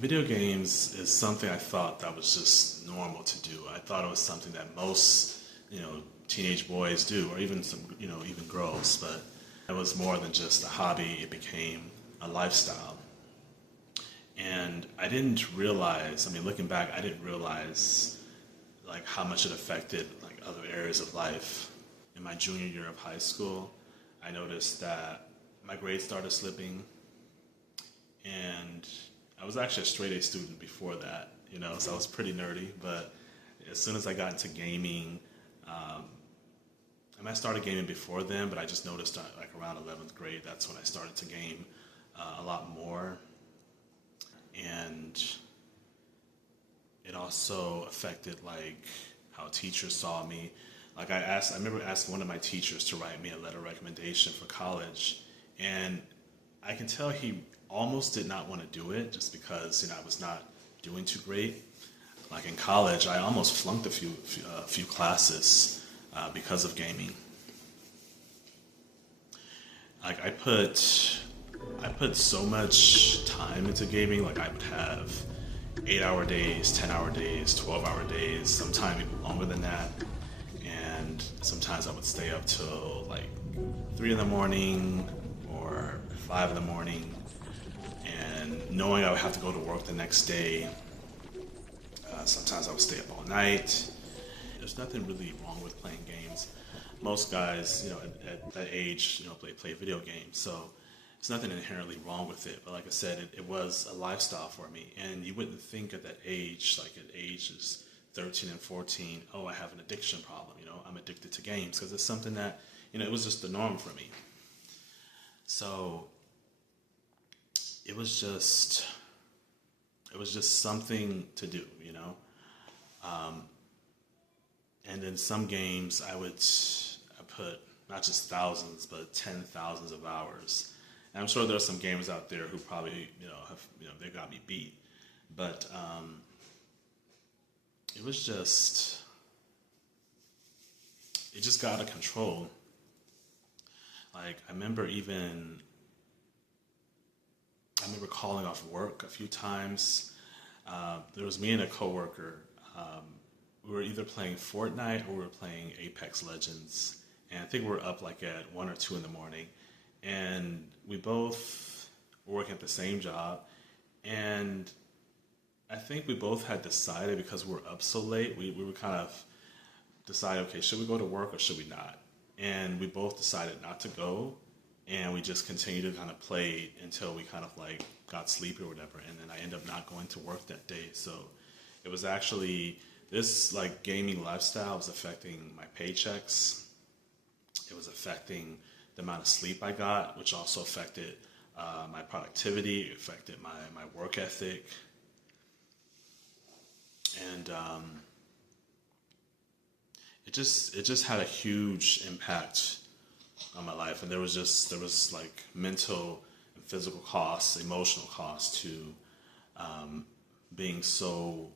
Video games is something I thought that was just normal to do. I thought it was something that most, teenage boys do, or even some, even girls. But it was more than just a hobby. It became a lifestyle. And I didn't realize, looking back, I didn't realize like how much it affected like other areas of life. In my junior year of high school, I noticed that my grades started slipping, and I was actually a straight A student before that, so I was pretty nerdy. But as soon as I got into gaming, um, I started gaming before then, but I just noticed like around 11th grade, that's when I started to game a lot more. And it also affected like how teachers saw me. Like I remember asking one of my teachers to write me a letter of recommendation for college, and I can tell he almost did not want to do it just because I was not doing too great. Like in college, I almost flunked a few classes because of gaming. Like I put so much time into gaming. Like I would have 8 hour days, 10 hour days, 12 hour days, sometimes even longer than that. And sometimes I would stay up till like 3 in the morning or 5 in the morning. And knowing I would have to go to work the next day, sometimes I would stay up all night. There's nothing really wrong with playing games. Most guys, at that age, play video games. So there's nothing inherently wrong with it. But like I said, it was a lifestyle for me. And you wouldn't think at that age, like at ages 13 and 14, oh, I have an addiction problem. I'm addicted to games because it's something that, it was just the norm for me. So it was just, it was just something to do. Um, and in some games, I put not just thousands, but 10,000s of hours. And I'm sure there are some gamers out there who probably, they got me beat. But it was just, it just got out of control. Like I remember calling off work a few times. There was me and a coworker. We were either playing Fortnite or we were playing Apex Legends, and I think we were up like at 1 or 2 in the morning, and we both were working at the same job, and I think we both had decided because we were up so late, we were kind of decided, okay, should we go to work or should we not? And we both decided not to go, and we just continued to kind of play until we kind of like got sleepy or whatever, and then I ended up not going to work that day. So it was actually this like gaming lifestyle was affecting my paychecks. It was affecting the amount of sleep I got, which also affected my productivity. It affected my work ethic, and it just had a huge impact on my life. And there was like mental and physical costs, emotional costs to being so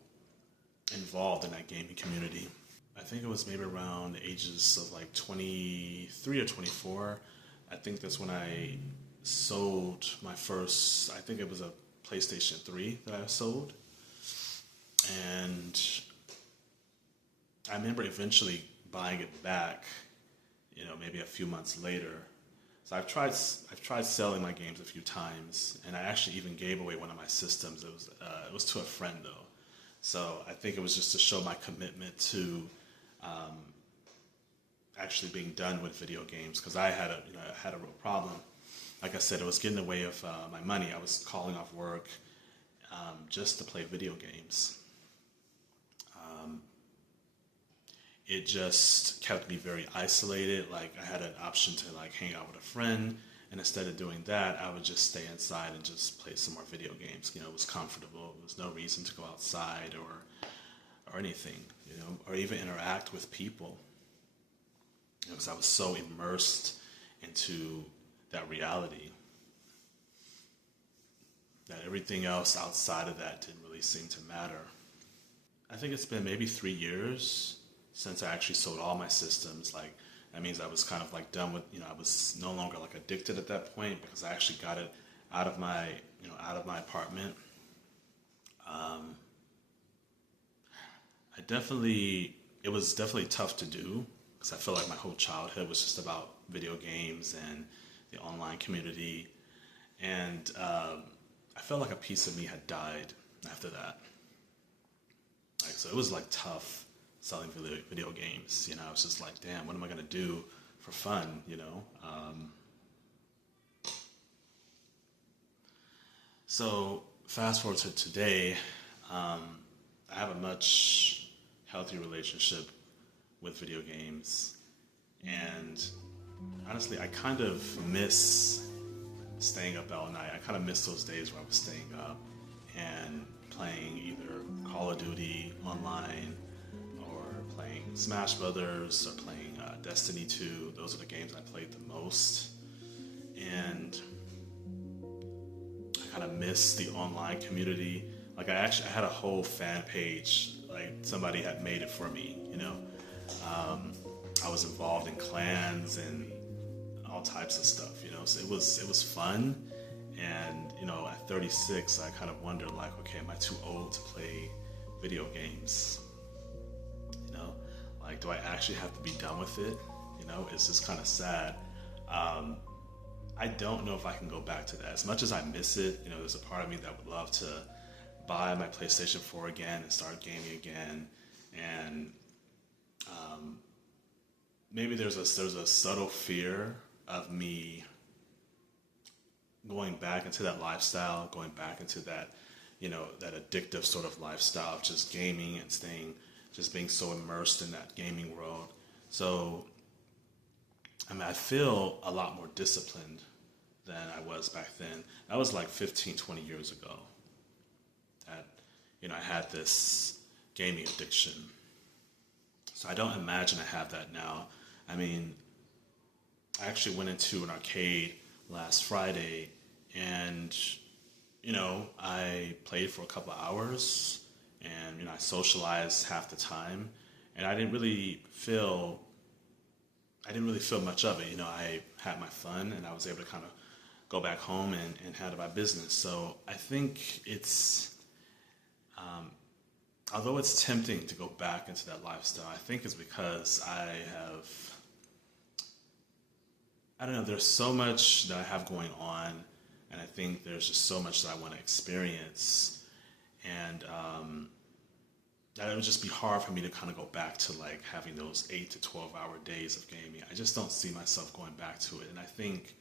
involved in that gaming community. I think it was maybe around the ages of like 23 or 24. I think that's when I sold my first, I think it was a PlayStation 3 that I sold. And I remember eventually buying it back, maybe a few months later. So I've tried selling my games a few times, and I actually even gave away one of my systems. It was to a friend though. So I think it was just to show my commitment to um, actually being done with video games, because I had a real problem. Like I said, it was getting in the way of my money. I was calling off work just to play video games. Um, it just kept me very isolated. Like I had an option to like hang out with a friend, and instead of doing that, I would just stay inside and just play some more video games. It was comfortable. There was no reason to go outside or anything, or even interact with people, because I was so immersed into that reality that everything else outside of that didn't really seem to matter. I think it's been maybe 3 years since I actually sold all my systems. Like that means I was kind of like done with, I was no longer like addicted at that point because I actually got it out of my, out of my apartment. Um, it was definitely tough to do because I feel like my whole childhood was just about video games and the online community. And I felt like a piece of me had died after that. Like, so it was like tough selling video games. You know, I was just like, damn, what am I gonna do for fun? You know. So fast forward to today, um, I have a much healthier relationship with video games, and honestly, I kind of miss staying up all night. I kind of miss those days where I was staying up and playing either Call of Duty online or playing Smash Brothers or playing Destiny 2. Those are the games I played the most. And I kind of miss the online community. Like I had a whole fan page. Like somebody had made it for me, you know. I was involved in clans and all types of stuff, you know. So it was fun, and you know, at 36, I kind of wondered like, okay, am I too old to play video games? You know, like, do I actually have to be done with it? You know, it's just kind of sad. Um, I don't know if I can go back to that. As much as I miss it, you know, there's a part of me that would love to buy my PlayStation 4 again and start gaming again, and maybe there's a subtle fear of me going back into that lifestyle, going back into that, you know, that addictive sort of lifestyle of just gaming and staying, just being so immersed in that gaming world. So, I mean, I feel a lot more disciplined than I was back then. That was like 15, 20 years ago that, you know, I had this gaming addiction. So I don't imagine I have that now. I mean, I actually went into an arcade last Friday and, you know, I played for a couple of hours and, you know, I socialized half the time and I didn't really feel much of it. You know, I had my fun and I was able to kind of go back home and handle my business. So I think although it's tempting to go back into that lifestyle, I think it's because I don't know, there's so much that I have going on, and I think there's just so much that I want to experience, and that it would just be hard for me to kind of go back to like having those 8 to 12 hour days of gaming. I just don't see myself going back to it, and I think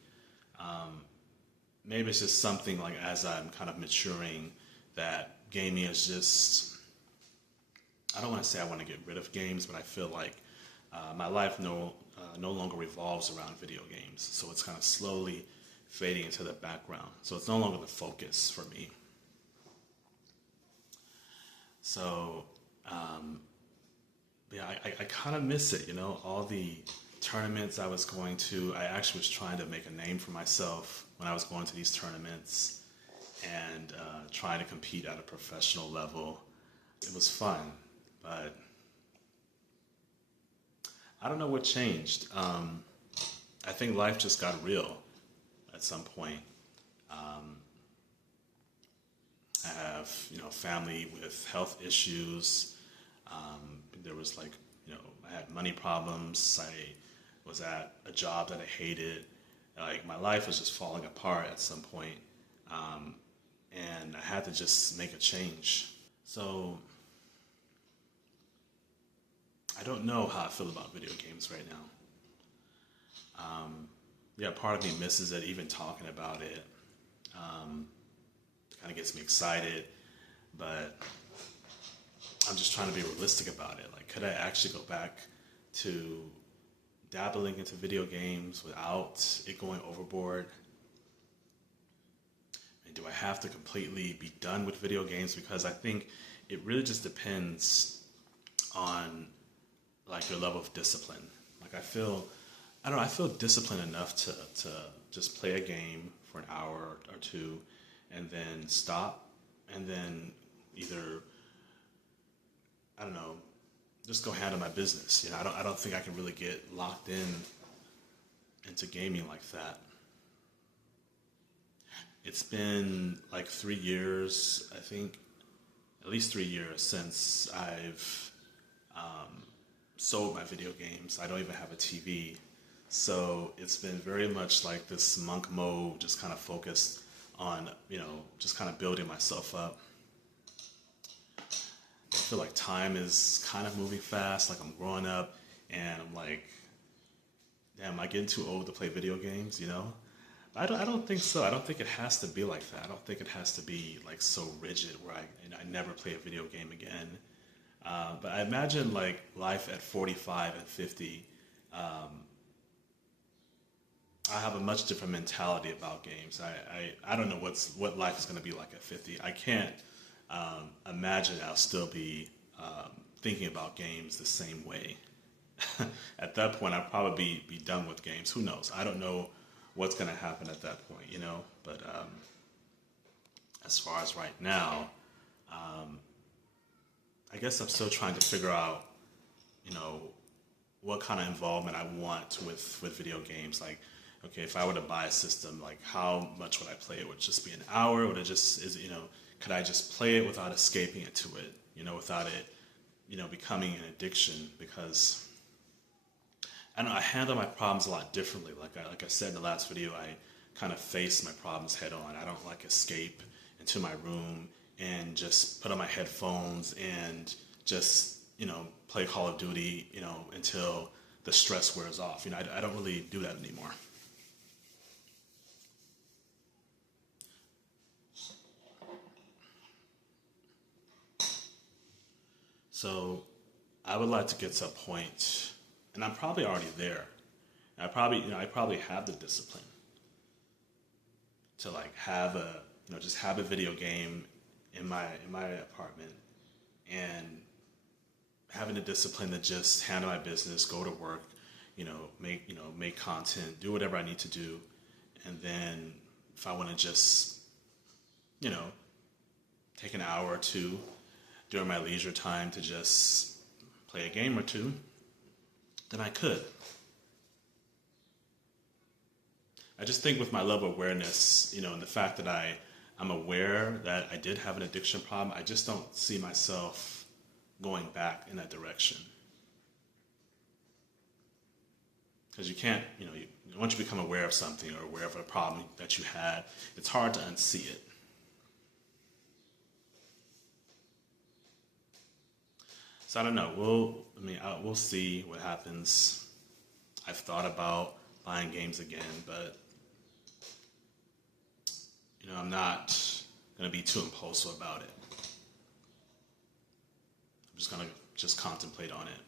maybe it's just something like as I'm kind of maturing that gaming is just, I don't want to say I want to get rid of games, but I feel like my life no longer revolves around video games. So it's kind of slowly fading into the background. So it's no longer the focus for me. So yeah, I kind of miss it, you know, all the tournaments I was going to. I actually was trying to make a name for myself when I was going to these tournaments and trying to compete at a professional level. It was fun, but I don't know what changed. I think life just got real at some point. I have, you know, family with health issues. There was like, you know, I had money problems. I was at a job that I hated. Like my life was just falling apart at some point, and I had to just make a change. So I don't know how I feel about video games right now. Yeah, part of me misses it, even talking about it. Kind of gets me excited, but I'm just trying to be realistic about it. Like, could I actually go back to dabbling into video games without it going overboard? And do I have to completely be done with video games? Because I think it really just depends on like your level of discipline. Like I don't know, I feel disciplined enough to just play a game for an hour or two and then stop and then either, I don't know, just go handle my business. You know, I don't think I can really get locked into gaming like that. It's been like 3 years, I think, at least 3 years since I've sold my video games. I don't even have a TV. So it's been very much like this monk mode, just kind of focused on, just kind of building myself up. I feel like time is kind of moving fast, like I'm growing up, and I'm like, damn, am I getting too old to play video games? I don't think so. I don't think it has to be like that. I don't think it has to be like so rigid where I never play a video game again. But I imagine like life at 45 and 50, I have a much different mentality about games. I don't know what life is going to be like at 50. I can't imagine I'll still be thinking about games the same way. At that point, I'll probably be done with games. Who knows? I don't know what's going to happen at that point. But as far as right now, I guess I'm still trying to figure out, what kind of involvement I want with video games. Like, okay, if I were to buy a system, like how much would I play it? Would it just be an hour? Would it just, could I just play it without escaping into it? Without it, becoming an addiction? Because I don't know, I handle my problems a lot differently. Like I said in the last video, I kind of face my problems head on. I don't like escape into my room and just put on my headphones and just, play Call of Duty, until the stress wears off. I don't really do that anymore. So I would like to get to a point, and I'm probably already there. I probably have the discipline to like have just have a video game in my apartment, and having the discipline to just handle my business, go to work, make content, do whatever I need to do, and then if I want to just, you know, take an hour or two during my leisure time to just play a game or two, then I could. I just think with my level of awareness, and the fact that I'm aware that I did have an addiction problem, I just don't see myself going back in that direction. Because you can't, once you become aware of something or aware of a problem that you had, it's hard to unsee it. So I don't know. We'll see what happens. I've thought about buying games again, but I'm not going to be too impulsive about it. I'm just going to contemplate on it.